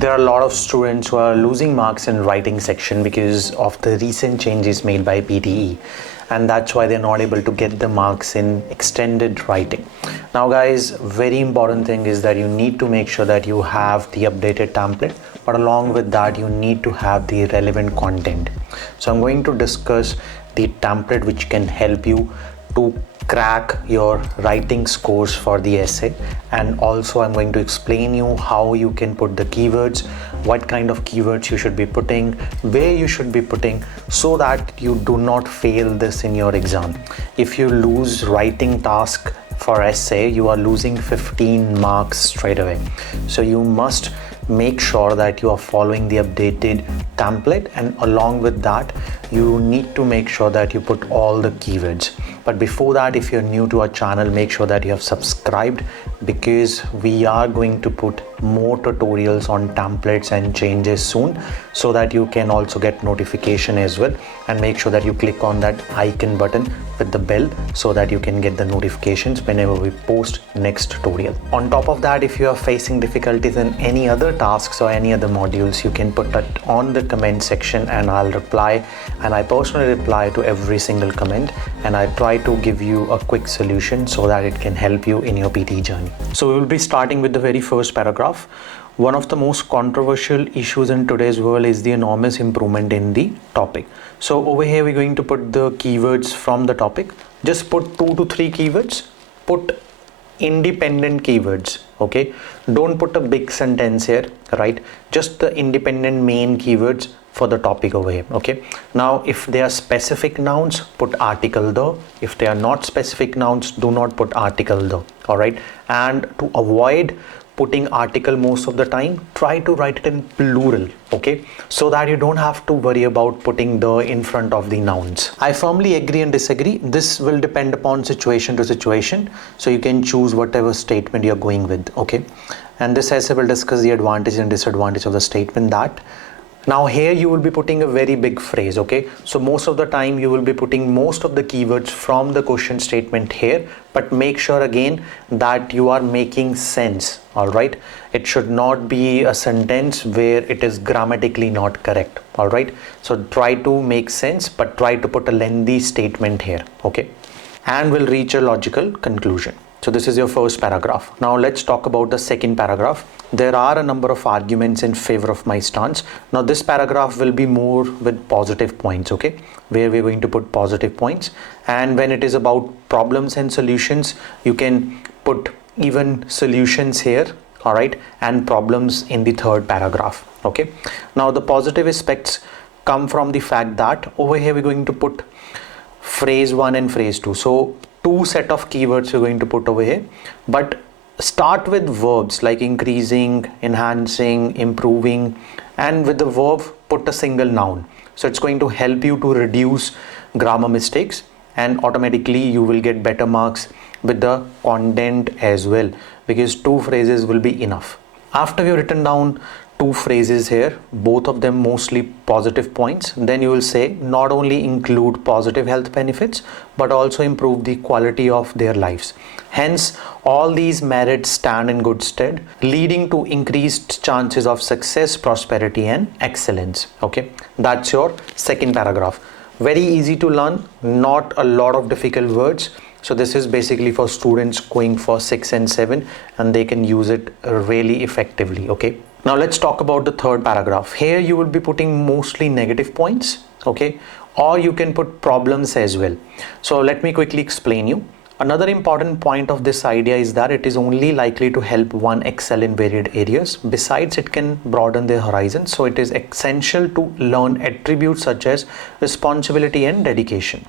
There are a lot of students who are losing marks in writing section because of the recent changes made by PTE, and that's why they're not able to get the marks in extended writing. Now guys, very important thing is that you need to make sure that you have the updated template, but along with that you need to have the relevant content. So I'm going to discuss the template which can help you to crack your writing scores for the essay, and also I'm going to explain you how you can put the keywords, what kind of keywords you should be putting, where you should be putting, so that you do not fail this in your exam. If you lose writing task for essay, you are losing 15 marks straight away. So you must make sure that you are following the updated template, and along with that you need to make sure that you put all the keywords. But before that, if you're new to our channel, make sure that you have subscribed, because we are going to put more tutorials on templates and changes soon, so that you can also get notification as well. And make sure that you click on that icon button with the bell so that you can get the notifications whenever we post next tutorial. On top of that, if you are facing difficulties in any other tasks or any other modules, you can put that on the comment section and I'll reply, and I personally reply to every single comment, and I try to give you a quick solution so that it can help you in your PT journey. So we will be starting with the very first paragraph. One of the most controversial issues in today's world is the enormous improvement in the topic. So over here we're going to put the keywords from the topic. Just put 2 to 3 keywords. Put independent keywords, okay? Don't put a big sentence here, right? Just the independent main keywords for the topic over here, okay? Now if they are specific nouns, put article the. If they are not specific nouns, do not put article the. All right, and to avoid putting article most of the time, try to write it in plural, okay, so that you don't have to worry about putting the in front of the nouns. I firmly agree and disagree. This will depend upon situation to situation, so you can choose whatever statement you're going with, okay? And this essay will discuss the advantage and disadvantage of the statement that. Now here you will be putting a very big phrase, okay? So most of the time you will be putting most of the keywords from the question statement here, but make sure again that you are making sense, all right? It should not be a sentence where it is grammatically not correct, all right? So try to make sense, but try to put a lengthy statement here, okay? And we'll reach a logical conclusion. So this is your first paragraph. Now let's talk about the second paragraph. There are a number of arguments in favor of my stance. Now this paragraph will be more with positive points, okay, where we're going to put positive points. And when it is about problems and solutions, you can put even solutions here, all right, and problems in the third paragraph, okay? Now the positive aspects come from the fact that over here we're going to put phrase 1 and phrase 2. So 2 set of keywords you're going to put over here, but start with verbs like increasing, enhancing, improving, and with the verb put a single noun. So it's going to help you to reduce grammar mistakes, and automatically you will get better marks with the content as well, because 2 phrases will be enough. After you've written down 2 phrases here, both of them mostly positive points, then you will say not only include positive health benefits but also improve the quality of their lives. Hence all these merits stand in good stead, leading to increased chances of success, prosperity and excellence, okay? That's your second paragraph. Very easy to learn, not a lot of difficult words. So this is basically for students going for 6 and 7, and they can use it really effectively, okay? Now let's talk about the third paragraph. Here you will be putting mostly negative points, okay? Or you can put problems as well. So let me quickly explain you. Another important point of this idea is that it is only likely to help one excel in varied areas. Besides, it can broaden their horizon. So it is essential to learn attributes such as responsibility and dedication.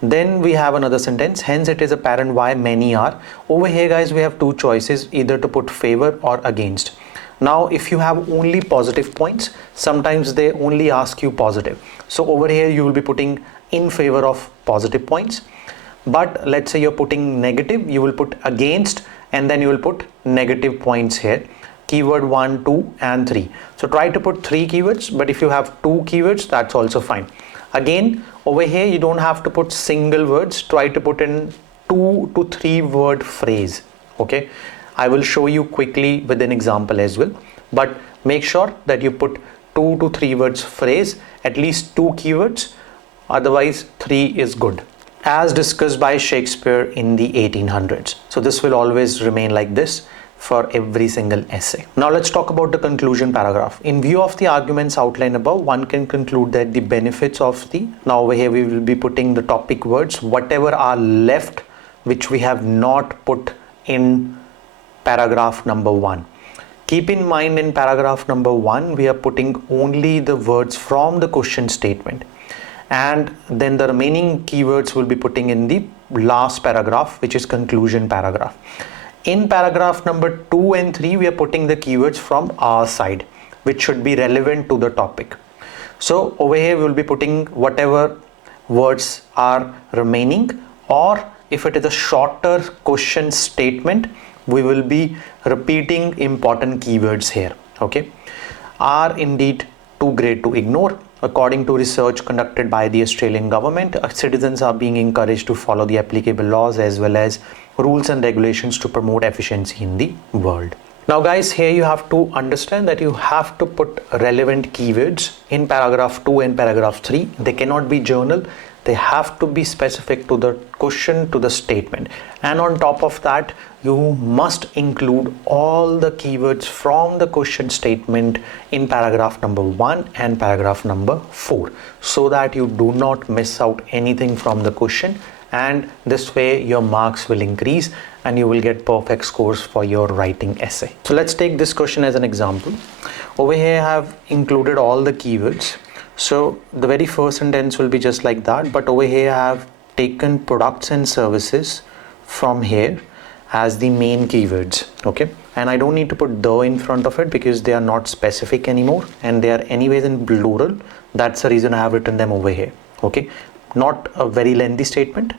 Then we have another sentence, hence it is apparent why many are. Over here guys, we have 2 choices, either to put favor or against. Now if you have only positive points, sometimes they only ask you positive. So over here you will be putting in favor of positive points. But let's say you're putting negative, you will put against, and then you will put negative points here. Keyword 1, 2 and 3. So try to put 3 keywords, but if you have 2 keywords, that's also fine. Again, over here you don't have to put single words, try to put in 2 to 3 word phrase, okay? I will show you quickly with an example as well, but make sure that you put 2 to 3 words phrase, at least 2 keywords, otherwise 3 is good, as discussed by Shakespeare in the 1800s. So this will always remain like this for every single essay. Now let's talk about the conclusion paragraph. In view of the arguments outlined above, one can conclude that the benefits of the, now over here we will be putting the topic words, whatever are left which we have not put in paragraph number 1. Keep in mind, in paragraph number 1 we are putting only the words from the question statement, and then the remaining keywords will be putting in the last paragraph, which is conclusion paragraph. In paragraph number 2 and 3 we are putting the keywords from our side, which should be relevant to the topic. So over here we will be putting whatever words are remaining, or if it is a shorter question statement, we will be repeating important keywords here. Okay, are indeed too great to ignore. According to research conducted by the Australian government, citizens are being encouraged to follow the applicable laws as well as rules and regulations to promote efficiency in the world. Now guys, here you have to understand that you have to put relevant keywords in paragraph 2 and paragraph 3. They cannot be journal. They have to be specific to the question, to the statement. And on top of that, you must include all the keywords from the question statement in paragraph number 1 and paragraph number 4, so that you do not miss out anything from the question, and this way your marks will increase and you will get perfect scores for your writing essay. So let's take this question as an example. Over here I have included all the keywords. So the very first sentence will be just like that, but over here I have taken products and services from here as the main keywords. Okay, and I don't need to put the in front of it because they are not specific anymore and they are anyways in plural. That's the reason I have written them over here. Okay, not a very lengthy statement,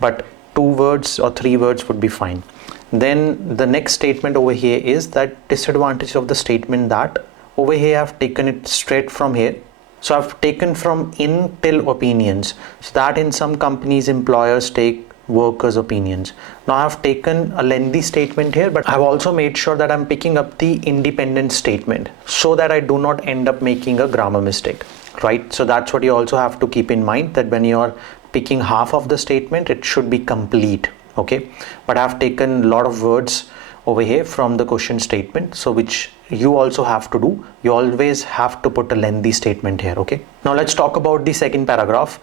but 2 words or 3 words would be fine. Then the next statement over here is that disadvantage of the statement, that over here I've taken it straight from here. So I've taken from in till opinions, so that in some companies employers take workers' opinions. Now I've taken a lengthy statement here, but I've also made sure that I'm picking up the independent statement so that I do not end up making a grammar mistake, right? So that's what you also have to keep in mind, that when you're picking half of the statement, it should be complete. Okay, but I've taken a lot of words over here from the question statement, so which you also have to do. You always have to put a lengthy statement here. Okay, now let's talk about the second paragraph.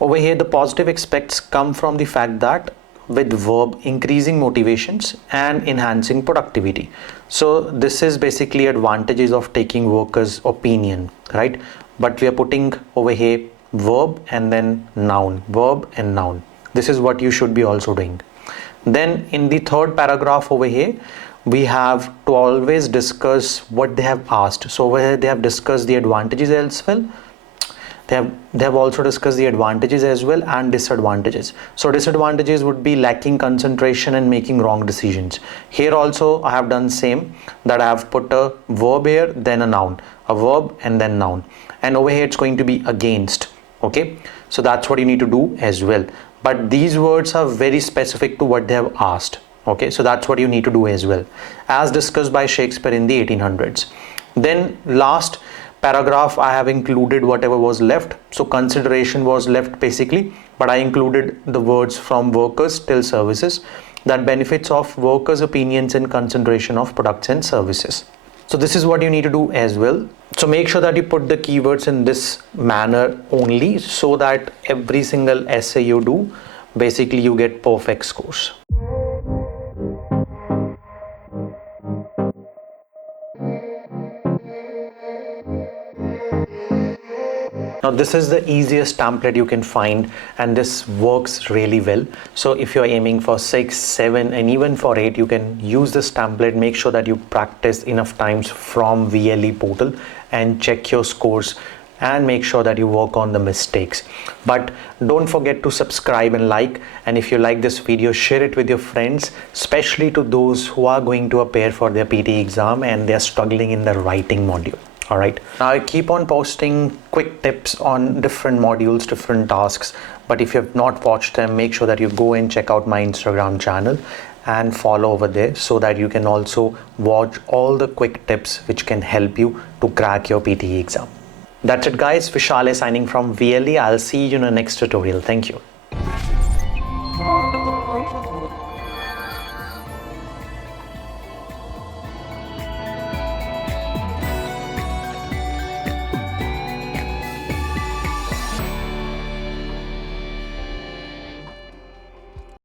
Over here the positive aspects come from the fact that with verb increasing motivations and enhancing productivity. So this is basically advantages of taking workers' opinion, right? But we are putting over here verb and then noun, verb and noun. This is what you should be also doing. Then in the third paragraph over here, we have to always discuss what they have asked. So over here they have discussed the advantages as well. They have also discussed the advantages as well and disadvantages. So disadvantages would be lacking concentration and making wrong decisions. Here also I have done same, that I have put a verb here, then a noun, a verb and then noun. And over here it's going to be against. Okay, so that's what you need to do as well. But these words are very specific to what they have asked. Okay, so that's what you need to do as well, as discussed by Shakespeare in the 1800s. Then last paragraph I have included whatever was left. So consideration was left basically, but I included the words from workers till services, that benefits of workers' opinions and consideration of products and services. So this is what you need to do as well. So make sure that you put the keywords in this manner only, so that every single essay you do, basically you get perfect scores. Now this is the easiest template you can find, and this works really well. So if you're aiming for 6, 7 and even for 8, you can use this template. Make sure that you practice enough times from VLE portal and check your scores, and make sure that you work on the mistakes. But don't forget to subscribe and like, and if you like this video, share it with your friends, especially to those who are going to appear for their PT exam and they're struggling in the writing module. All right, now I keep on posting quick tips on different modules, different tasks, but if you have not watched them, make sure that you go and check out my Instagram channel and follow over there so that you can also watch all the quick tips which can help you to crack your PTE exam. That's it guys, Vishal is signing from VLE. I'll see you in the next tutorial. Thank you.